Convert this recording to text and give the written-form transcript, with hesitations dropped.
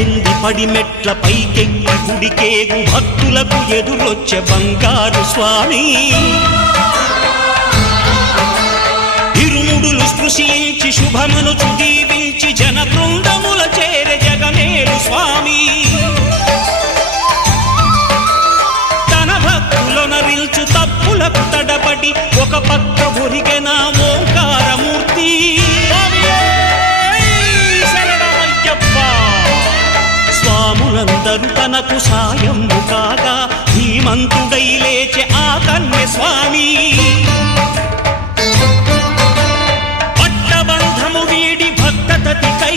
పద్దెంది పడిమెట్ల పైకెక్కి గుడికేగు భక్తులకు ఎదురొచ్చే బంగారు స్వామి ఇరుముడులు స్పృశించి శుభమును దీవించి జన బృందముల చేర జగమేలు స్వామి తన భక్తులొనరిల్చు తప్పులకు తడబడి ఒక పక్క ఒరిగెన ఓంకారమూర్తి స్వాములందరూ తనకు సాయము కాగా ధీమంతుడై లేచె ఆ కన్య స్వామి పట్టబంధము వీడి భక్తతతికై